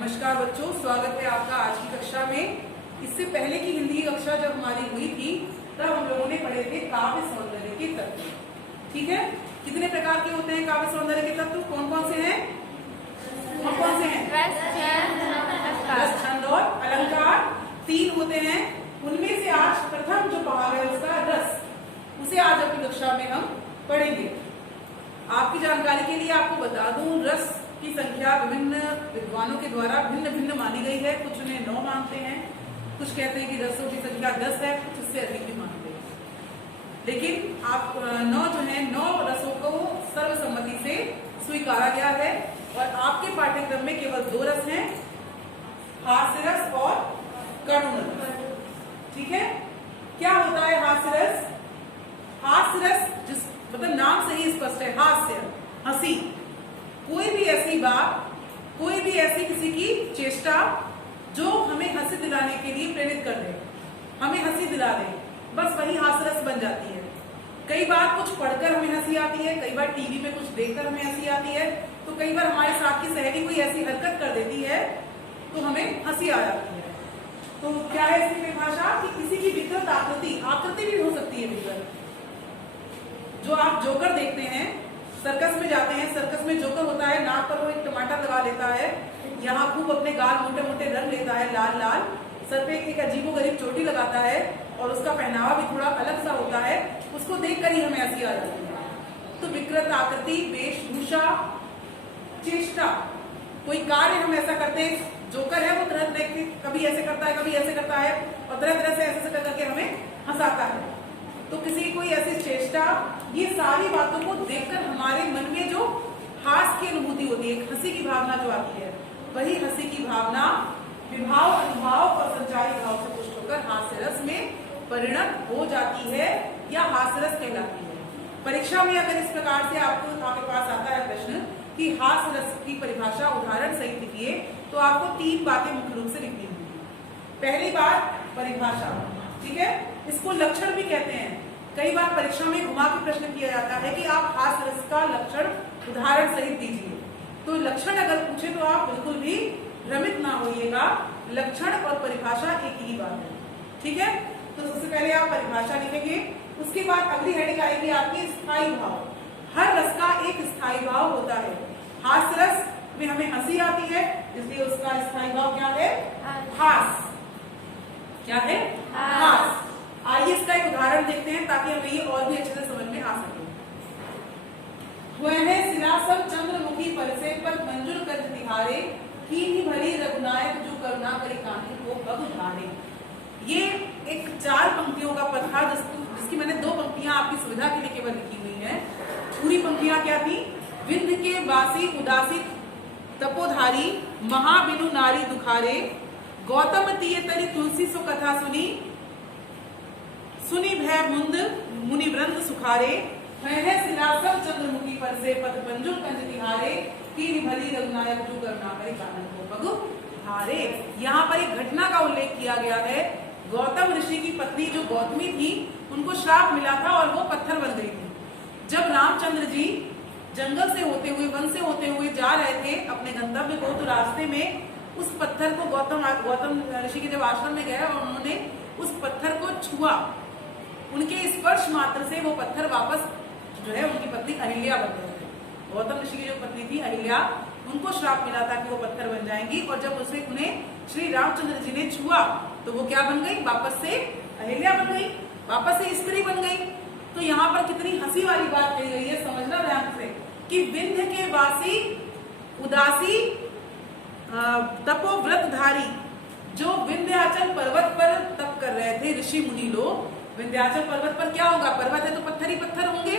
नमस्कार बच्चों, स्वागत है आपका आज की कक्षा में। इससे पहले की हिंदी की कक्षा जब हमारी हुई थी तब हम लोगों ने पढ़े थे काव्य सौंदर्य के तत्व। ठीक है, कितने प्रकार के होते हैं काव्य सौंदर्य के तत्व? कौन कौन से हैं? कौन से हैं? रस, छंद और अलंकार 3 होते हैं। उनमें से आज प्रथम जो भाग है उसका रस, उसे आज अपनी कक्षा में हम पढ़ेंगे। आपकी जानकारी के लिए आपको बता दूं, रस की संख्या विभिन्न विद्वानों के द्वारा भिन्न भिन्न मानी गई है। कुछ उन्हें 9 मानते हैं, कुछ कहते हैं कि रसों की संख्या 10 है, कुछ इससे अधिक भी मानते हैं। लेकिन आप 9 जो है 9 रसों को सर्वसम्मति से स्वीकारा गया है। और आपके पाठ्यक्रम में केवल 2 रस हैं, हास्य रस और करुण रस। ठीक है, क्या होता है हास्य रस? हास्य रस जिस मतलब नाम से ही स्पष्ट है, हास्य हंसी। कोई भी ऐसी बात, कोई भी ऐसी किसी की चेष्टा जो हमें हंसी दिलाने के लिए प्रेरित कर दे, हमें हंसी दिला दे, बस वही हास्य रस बन जाती है। कई बार कुछ पढ़कर हमें हंसी आती है, कई बार टीवी में कुछ देखकर हमें हंसी आती है, तो कई बार हमारे साथ की सहेली कोई ऐसी हरकत कर देती है तो हमें हंसी आ जाती है। तो क्या है इसकी परिभाषा कि किसी की विकृत आकृति भी हो सकती है विकृत। जो आप जोकर देखते हैं, सर्कस में जाते हैं, सर्कस में जोकर होता है, नाक पर वो एक टमाटर लगा लेता है, यहाँ खूब अपने गाल मोटे मोटे रंग लेता है लाल लाल, सर पे एक अजीबोगरीब चोटी लगाता है और उसका पहनावा भी थोड़ा अलग सा होता है। उसको देखकर ही हमें हंसी आ जाती है। तो विकृत आकृति, वेशभूषा, चेष्टा, कोई कार्य हम ऐसा करते हैं, जोकर है वो तरह देखते कभी ऐसे करता है, कभी ऐसे करता है और तरह तरह से ऐसे करके हमें हंसाता है। तो किसी की कोई ऐसी चेष्टा, ये सारी बातों को देखकर हमारे मन में जो हास्य की अनुभूति होती है, एक हंसी की भावना जो आती है, वही हंसी की भावना विभाव, अनुभाव और संचारी भाव से पुष्ट होकर हास्य रस में परिणत हो जाती है या हास्य रस कहलाती है। परीक्षा में अगर इस प्रकार से आपके पास आता है प्रश्न कि हास्य रस की परिभाषा उदाहरण सहित लिखिए, तो आपको 3 बातें मुख्य रूप से लिखनी होंगी। पहली बात परिभाषा, ठीक है, इसको लक्षण भी कहते हैं। कई बार परीक्षा में घुमा के प्रश्न किया जाता है कि आप हास्य रस का लक्षण उदाहरण सहित दीजिए। तो लक्षण अगर पूछे तो आप बिल्कुल भी भ्रमित ना होइएगा, लक्षण और परिभाषा एक ही बात है। ठीक है, तो सबसे पहले आप परिभाषा लिखेंगे, उसके बाद अगली हेडिंग आएगी आपकी स्थायी भाव। हर रस का एक स्थायी भाव होता है। हास्य रस में हमें हंसी आती है, इसलिए उसका स्थायी भाव क्या है? हास्य। क्या है? हास्य। आइए इसका एक उदाहरण देखते हैं ताकि हमें ये और भी अच्छे से समझ में आ सके। वह सिरासर चंद्रमुखी परसे पर मंजुल कर तिहारे, कीन्ही भरी रघुनायक जो करुणा करी कान्ही को पग उधारे। ये एक 4 पंक्तियों का पद था जिसकी मैंने 2 पंक्तियां आपकी सुविधा के लिए केवल लिखी हुई है। पूरी पंक्तियां क्या थी? विंध्य के वासी उदासी तपोधारी, महाबिनु नारी दुखारे, गौतम तीय तरी तुलसी सो कथा सुनी, सुनी भय मुंद मुनि वृंद सुखारे, सिलासर चंद्रमुखी पर से पद पंजुल कंज तिहारे, तीन भली रघुनायक जो करुणा करे कानन को पग उधारे। यहाँ पर एक घटना का उल्लेख किया गया है। गौतम ऋषि की पत्नी जो गौतमी थी, उनको श्राप मिला था और वो पत्थर बन गई थी। जब रामचंद्र जी जंगल से होते हुए, वन से होते हुए जा रहे थे अपने गंतव्य को, तो रास्ते में उस पत्थर को गौतम ऋषि के जब आश्रम में गया और उन्होंने उस पत्थर को छुआ, उनके स्पर्श मात्र से वो पत्थर वापस जो है उनकी पत्नी अहिल्या बन गए थे। गौतम ऋषि की जो पत्नी थी अहिल्या, उनको श्राप मिला था कि वो पत्थर बन जाएंगी, और जब उन्हें श्री रामचंद्र जी ने छुआ तो वो क्या बन गई? वापस से अहिल्या बन गई, वापस से स्त्री बन गई। तो यहाँ पर कितनी हंसी वाली बात कही गई है, समझना ध्यान से, कि विंध्य के वासी उदासी तपोव्रतधारी, जो विंध्याचल पर्वत पर तप कर रहे थे ऋषि मुनि लोग। विंध्याचल पर्वत पर क्या होगा? पर्वत है तो पत्थर ही पत्थर होंगे।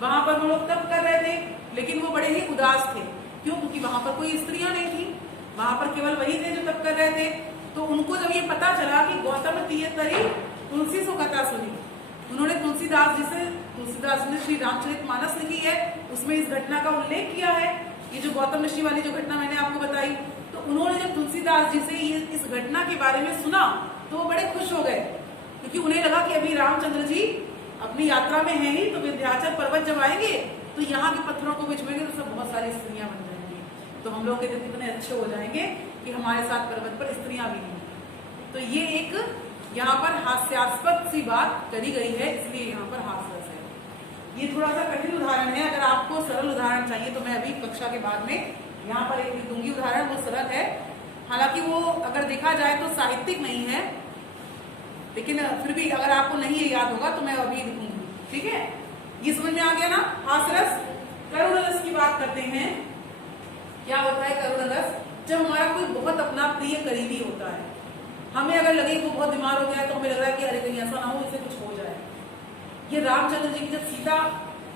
वहां पर वो लोग तप कर रहे थे, लेकिन वो बड़े ही उदास थे। क्यों? क्योंकि वहां पर कोई स्त्रियां नहीं थी, वहां पर केवल वही थे जो तप कर रहे थे। तो उनको जब ये पता चला कि गौतम तीय तरी तुलसी सो कथा सुनी, उन्होंने तुलसीदास ने श्री रामचरितमानस लिखी है, उसमें इस घटना का उल्लेख किया है। ये जो गौतम ऋषि वाली जो घटना मैंने आपको बताई, तो उन्होंने जब तुलसीदास जी से इस घटना के बारे में सुना तो वो बड़े खुश हो गए, क्योंकि उन्हें लगा कि अभी रामचंद्र जी अपनी यात्रा में है ही, तो विंध्याचल पर्वत जब आएंगे तो यहाँ के पत्थरों को बिछवेंगे तो सब बहुत सारी स्त्रियां बन जाएंगी, तो हम लोग के दिन कितने अच्छे हो जाएंगे। कि हमारे साथ पर्वत पर स्त्रियां भी नहीं। तो ये एक यहाँ पर हास्यास्पद सी बात करी गई है, इसलिए यहाँ पर हास्यरस है। ये थोड़ा सा कठिन उदाहरण है, अगर आपको सरल उदाहरण चाहिए तो मैं अभी कक्षा के बाद में यहाँ पर एक दूंगी उदाहरण, वो सरल है। हालांकि वो अगर देखा जाए तो साहित्यिक नहीं है, लेकिन फिर भी अगर आपको नहीं याद होगा तो मैं अभी लिखूंगी, ठीक है। ये समझ में आ गया ना। हास्यरस, करुण रस की बात करते हैं। क्या होता है करुण रस? जब हमारा कोई बहुत अपना प्रिय करीबी होता है, हमें अगर लगे वो बहुत बीमार हो गया है तो हमें लग रहा है कि अरे कहीं ऐसा ना हो इसे कुछ हो जाए। ये रामचंद्र जी की जब सीता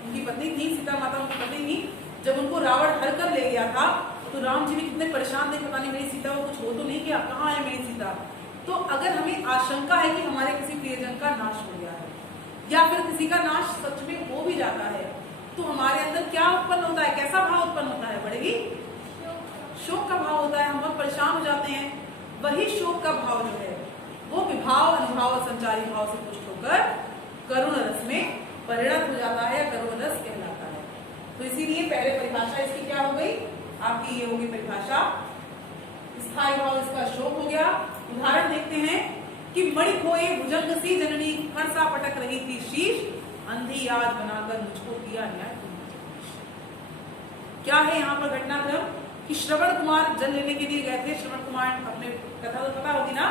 उनकी पत्नी थी, सीता माता उनकी पत्नी थी, जब उनको रावण हर कर ले गया था तो राम जी भी कितने परेशान थे, पता नहीं मेरी सीता को कुछ हो तो नहीं किया, कहाँ है मेरी सीता। तो अगर हमें आशंका है कि हमारे किसी प्रियजन का नाश हो गया है या फिर किसी का नाश सच में हो भी जाता है, तो हमारे अंदर क्या उत्पन्न होता है, कैसा भाव उत्पन्न होता है? बड़े ही शोक का भाव होता है, हम बहुत परेशान हो जाते हैं। वही शोक का भाव जो है वो विभाव, अनुभाव और संचारी भाव से पुष्ट होकर करुण रस में परिणत हो जाता है, करुण रस कहलाता है। तो इसीलिए पहले परिभाषा इसकी क्या हो गई आपकी, ये होगी परिभाषा। स्थायी भाव इसका शोक हो गया। उदाहरण देखते हैं कि मणि खोए भुजंग सी जननी, फरसा पटक रही थी शीश, अंधी आज बनाकर मुझको किया न्याय। क्या है यहाँ पर घटनाक्रम कि श्रवण कुमार जल लेने के लिए गए थे। श्रवण कुमार, अपने कथा तो पता होगी ना,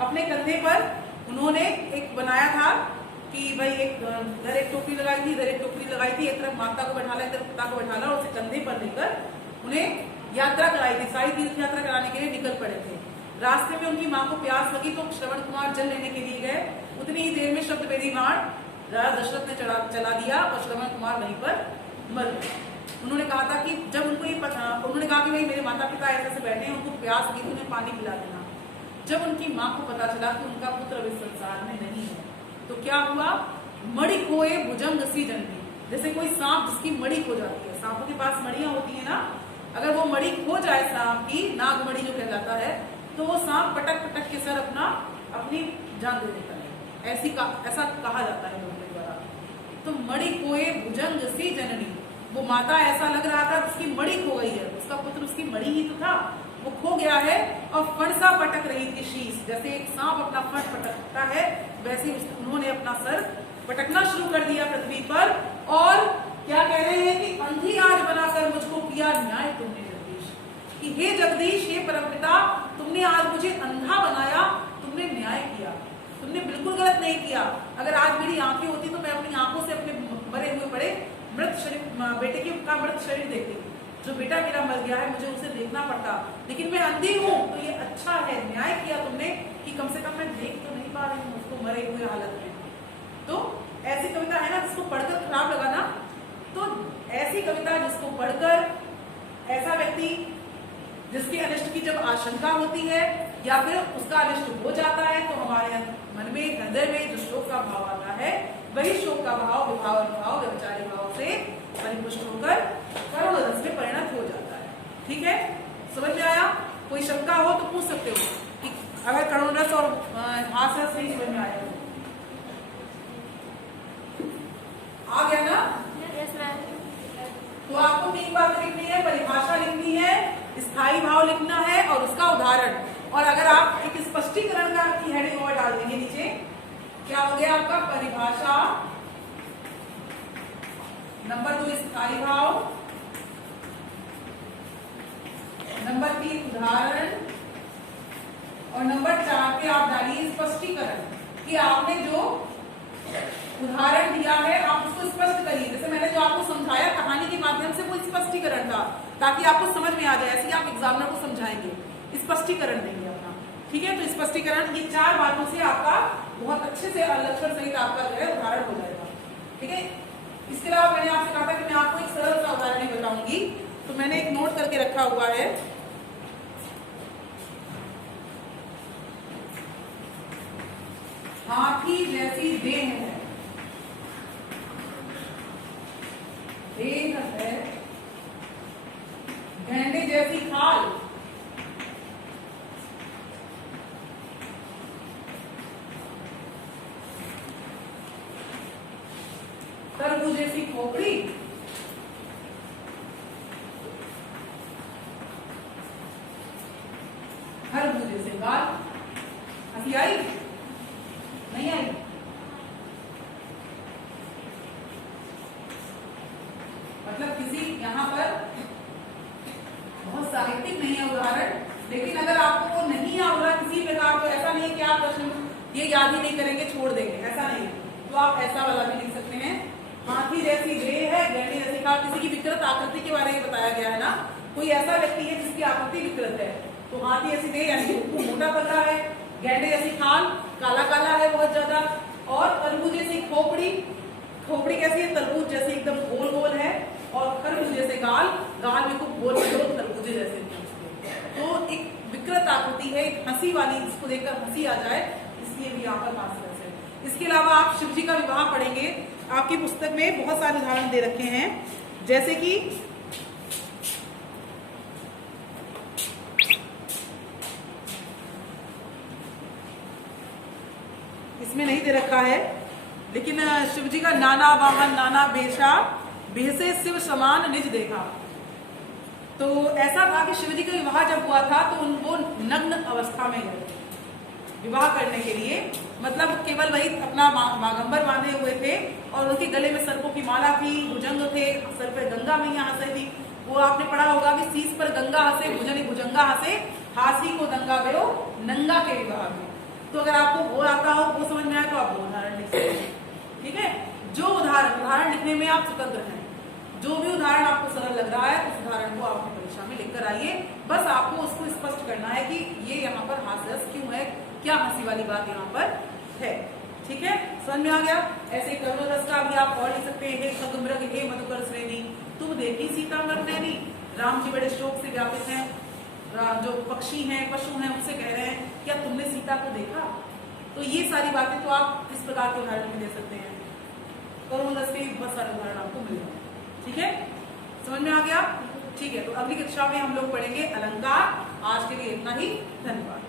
अपने कंधे पर उन्होंने एक बनाया था कि भाई एक इधर एक टोकरी लगाई थी, इधर एक टोकरी लगाई थी, एक तरफ माता को बैठाला, एक तरफ पिता को बैठाला और उसे कंधे पर लेकर उन्हें यात्रा कराई थी। सारी तीर्थ यात्रा कराने के लिए निकल पड़े थे। रास्ते में उनकी माँ को प्यास लगी तो श्रवण कुमार जल लेने के लिए गए। उतनी ही देर में शब्द वेदी बाण राजा दशरथ ने चला दिया और श्रवण कुमार वहीं पर मर गए। उन्होंने कहा था कि जब उनको ये उन्होंने कहा कि भाई मेरे माता पिता ऐसे बैठे हैं, उनको प्यास लगी, उन्हें पानी पिला देना। जब उनकी माँ को पता चला कि उनका पुत्र अभी संसार में नहीं है तो क्या हुआ, मणि खोए भुजंग सी जननी, जैसे कोई सांप जिसकी मणि खो जाती है, सांपों के पास मणियां होती है ना, अगर वो मणि खो जाए सांप की, नागमणि जो कहलाता है, तो वो सांप पटक पटक के सर अपनी जान दे देता है। ऐसा कहा जाता है लोगों के द्वारा। तो मणि खोए भुजंग सी जननी, वो माता ऐसा लग रहा था उसकी मणि खो गई है, उसका पुत्र उसकी मणि ही तो था, वो खो गया है। और फणसा पटक रही थी शीश, जैसे एक सांप अपना फण पटकता है वैसे उन्होंने अपना सर पटकना शुरू कर दिया पृथ्वी पर। और क्या कह रहे हैं कि अंधी आज बनाकर मुझको किया न्याय तुमने जगदीश, कि हे जगदीश, हे परमपिता, तुमने आज मुझे अंधा बनाया, तुमने न्याय किया, तुमने बिल्कुल गलत नहीं किया। अगर आज मेरी आंखें होती तो मैं अपनी आंखों से अपने मरे हुए बड़े मृत शरीर, बेटे का मृत शरीर देखती, जो बेटा मेरा मर गया है मुझे उसे देखना पड़ता, लेकिन मैं अंधी हूँ। तो ये अच्छा है, न्याय किया तुमने कि कम से कम मैं देख तो नहीं पा रही हूँ उसको मरे हुए हालत में। तो ऐसी कविता है ना जिसको पढ़कर खराब लगा ना, तो ऐसी कविता जिसको पढ़कर ऐसा व्यक्ति जिसके अनिष्ट की जब आशंका होती है या फिर उसका अनिष्ट हो जाता है तो हमारे मन में, हृदय में जो शोक का भाव आता है, वही शोक का भाव विभाव, अनुभाव, व्यभिचारी भाव से परिपुष्ट होकर करुण रस में परिणत हो जाता है। ठीक है, समझ में आया? कोई शंका हो तो पूछ सकते हो कि अगर करुण रस और हास्य रस नहीं समझ में आया आ गया ना? तो आपको 3 बातें लिखनी है, परिभाषा लिखनी है, स्थायी भाव लिखना है और उसका उदाहरण। और अगर आप एक स्पष्टीकरण का की हेडिंग और डाल देंगे नीचे, क्या हो गया आपका? परिभाषा, नंबर 2 स्थायी भाव, नंबर 3 उदाहरण और नंबर 4 पे आप डालिए स्पष्टीकरण कि आपने जो उदाहरण दिया है आप उसको स्पष्ट करिए। जैसे मैंने जो आपको समझाया कहानी के माध्यम से, वो स्पष्टीकरण था ताकि आपको समझ में आ जाए। ऐसे आप एग्जामिनर को समझाएंगे, स्पष्टीकरण देंगे अपना। ठीक है, तो स्पष्टीकरण, ये 4 बातों से आपका बहुत अच्छे से लक्षण सहित आपका जो है उदाहरण हो जाएगा। ठीक है, इसके अलावा मैंने आपसे कहा था कि मैं आपको एक सरल सा उदाहरण ही बताऊंगी, तो मैंने एक नोट करके रखा हुआ है। हाथी जैसी देह है, देह है, गेंडे जैसी खाल, तरबूज जैसी खोपड़ी, गाल। हंसी आई? नहीं आई? मतलब किसी यहाँ पर बहुत साहित्यिक नहीं है उदाहरण, लेकिन अगर आपको वो नहीं याद रहा किसी प्रकार, तो ऐसा नहीं है कि आप प्रश्न ये याद ही नहीं करेंगे, छोड़ देंगे, ऐसा नहीं है। तो आप ऐसा वाला भी लिख सकते हैं। हाथी जैसी देह है, गैंडे जैसी खाल। किसी की विकृत आकृति के बारे में बताया गया है ना, कोई ऐसा व्यक्ति है जिसकी आकृति विकृत है, तो हाथी ऐसी देह यानी उसको मोटा पतला है, गैंडे जैसी खाल, काला काला है बहुत ज्यादा, और तरबूज जैसी खोपड़ी। खोपड़ी कैसी है? तरबूज जैसे एकदम गोल गोल है, और खरबूज जैसे गाल, गाल भी खूब गोल गोल तरबूजे जैसे। तो एक विकृत आकृति है, एक हंसी वाली, जिसको देखकर हंसी आ जाए, इसलिए भी यहाँ पर हास्यरस है। इसके अलावा आप शिव जी का विवाह पढ़ेंगे, आपकी पुस्तक में बहुत सारे उदाहरण दे रखे हैं, जैसे कि इसमें नहीं दे रखा है, लेकिन शिव जी का नाना वाहन नाना बेशा, बेसे शिव समान निज देखा। तो ऐसा था कि शिव जी का विवाह जब हुआ था तो उनको नग्न अवस्था में गए विवाह करने के लिए, मतलब केवल वही अपना मागंबर बांधे हुए थे, और उनके गले में सर्पों की माला थी, भुजंग थे, सर पे गंगा मैया हंसे थी। वो आपने पढ़ा होगा कि शीश पर गंगा हंसे, भुजंग भुजंगा हंसे, हाथी को दंगा बेओ नंगा के विवाह में। तो अगर आपको वो आता हो, वो समझ में आए, तो आप वो उदाहरण लिख सकते हैं। ठीक है, जो उदाहरण लिखने में आप स्वतंत्र हैं, जो भी उदाहरण आपको सरल लग रहा है उस उदाहरण को आप परीक्षा में लिखकर आइए। बस आपको उसको स्पष्ट करना है कि ये यहाँ पर हास्यरस क्यों है, क्या हंसी वाली बात यहाँ पर है। ठीक है, समझ में आ गया? ऐसे करुण रस का भी आप और लिख सकते हैं, हे खगमृग हे मधुकर श्रेणी, तुम देखी सीता मृग नैनी। राम जी बड़े शोक से व्यापित हैं, जो पक्षी हैं पशु हैं उनसे कह रहे हैं क्या तुमने सीता को देखा। तो ये सारी बातें तो आप इस प्रकार के उदाहरण भी दे सकते हैं। करुण रस के बहुत सारे उदाहरण आपको मिलेंगे। ठीक है, समझ में आ गया? ठीक है, तो अगली कक्षा में हम लोग पढ़ेंगे अलंकार। आज के लिए इतना ही, धन्यवाद।